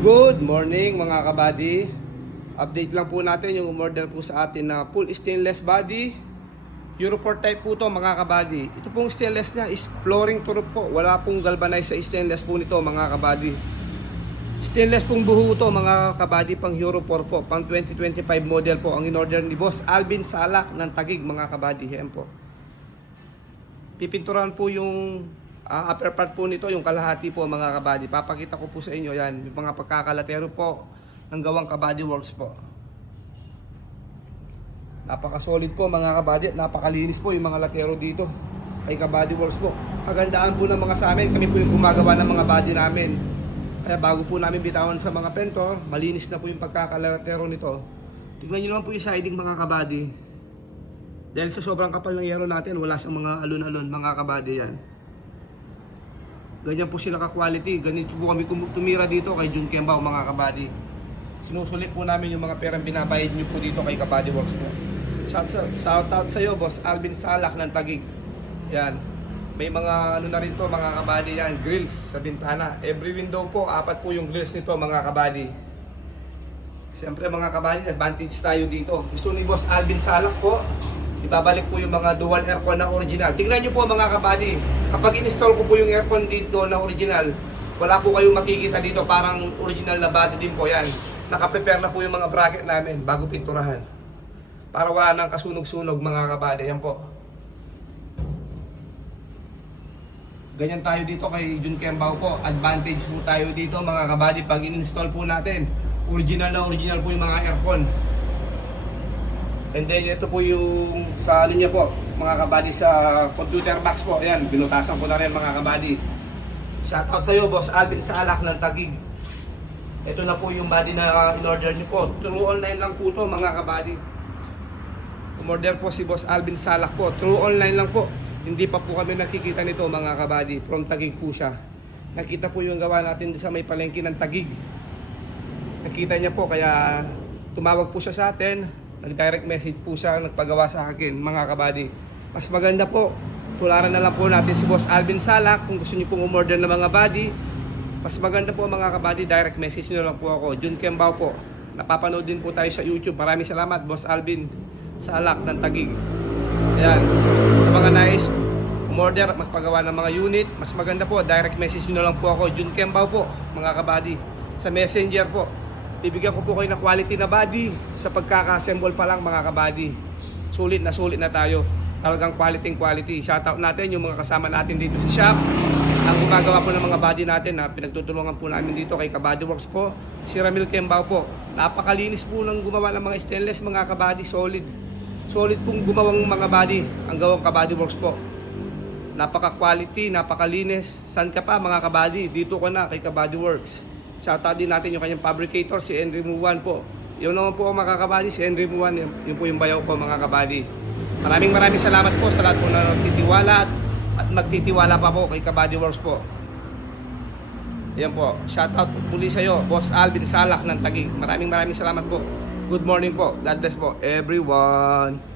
Good morning mga kabady. Update lang po natin yung umorder po sa atin na full stainless body. Europort type po to mga kabady. Ito pong stainless nya is flooring to roof po. Wala pong galvanized sa stainless po nito mga kabady. Stainless pong buho to mga kabady, pang Europort po. Pang 2025 model po ang in-order ni Boss Alvin Salak ng Taguig mga kabady. Yan po. Pipinturan po yung upper part po nito, yung kalahati po mga kabady. Papakita ko po sa inyo yan, yung mga pagkakalatero po ng gawang kabady works po. Napaka-solid po mga kabady, napakalinis po yung mga latero dito kay kabady works po. Kagandaan po ng mga sa amin, kami po yung gumagawa ng mga body namin. Kaya bago po namin bitawan sa mga pentor, malinis na po yung pagkakalatero nito. Tignan nyo naman po yung siding mga kabady. Dahil sa sobrang kapal ng yero natin, wala siyang mga alon-alon mga kabady yan. Ganyan po sila ka-quality. Ganito po kami tumira dito kay Jun Kembao mga kabady. Sinusulit po namin yung mga perang binabayad nyo po dito kay Kabady Works po. Shout out sa iyo Boss Alvin Salak ng Taguig. Yan. May mga ano na rin to mga kabady yan, grills sa bintana. Every window po, 4 po yung grills nito mga kabady. Siyempre mga kabady, advantage tayo dito. Gusto ni Boss Alvin Salak po, ibabalik po yung mga dual aircon na original. Tingnan nyo po mga kabady, kapag in-install ko po yung aircon dito na original, wala po kayong makikita dito, parang original na body din po yan. Nakaprepare na po yung mga bracket namin bago pinturahan. Para wala nang kasunog-sunog mga kabady. Yan po. Ganyan tayo dito kay Jun Kembao po. Advantage po tayo dito mga kabady pag in-install po natin. Original na original po yung mga aircon. And then ito po yung sa linya po mga kabady sa computer box po. Ayan, binutasan ko na rin mga kabady. Shoutout sa iyo Boss Alvin Salak ng Taguig. Ito na po yung body na in-order niyo po. True online lang po to mga kabady. Umorder po si Boss Alvin Salak po. True online lang po. Hindi pa po kami nakikita nito mga kabady. From Taguig po siya. Nakita po yung gawa natin sa may palengke ng Taguig. Nakita niya po kaya tumawag po siya sa atin. Nag-direct message po siya, nagpagawa sa akin mga kabady. Mas maganda po, tularan na lang po natin si Boss Alvin Salak. Kung gusto niyo pong umorder ng mga body, mas maganda po mga kabady, direct message niyo lang po ako. Jun Kembao po. Napapanood din po tayo sa YouTube. Maraming salamat Boss Alvin Salak ng Taguig. Ayan. Sa mga nais umorder, magpagawa ng mga unit, mas maganda po, direct message niyo lang po ako. Jun Kembao po mga kabady. Sa messenger po. Bibigyan ko po kayo ng quality na body sa pagkaka-assemble pa lang mga kabady. Sulit na tayo. Talagang quality. Shoutout natin yung mga kasama natin dito sa shop. Ang gumagawa po ng mga body natin na pinagtutulungan po namin dito kay Kabady Works po. Si Ramil Kembao po. Napakalinis po ng gumawa ng mga stainless mga kabady. Solid pong gumawang mga body ang gawang Kabady Works po. Napaka-quality, napakalinis. San ka pa mga kabady? Dito ka na kay Kabady Works. Shoutout din natin yung kanyang fabricator, si Henry Muwan po. Yun naman po mga kabady, si Henry Muwan. Yun po yung bayaw po mga kabady. Maraming salamat po sa lahat po na nagtitiwala at magtitiwala pa po kay Kabady Works po. Yan po. Shoutout muli sa iyo, Boss Alvin Salak ng Taguig. Maraming salamat po. Good morning po. God bless po everyone.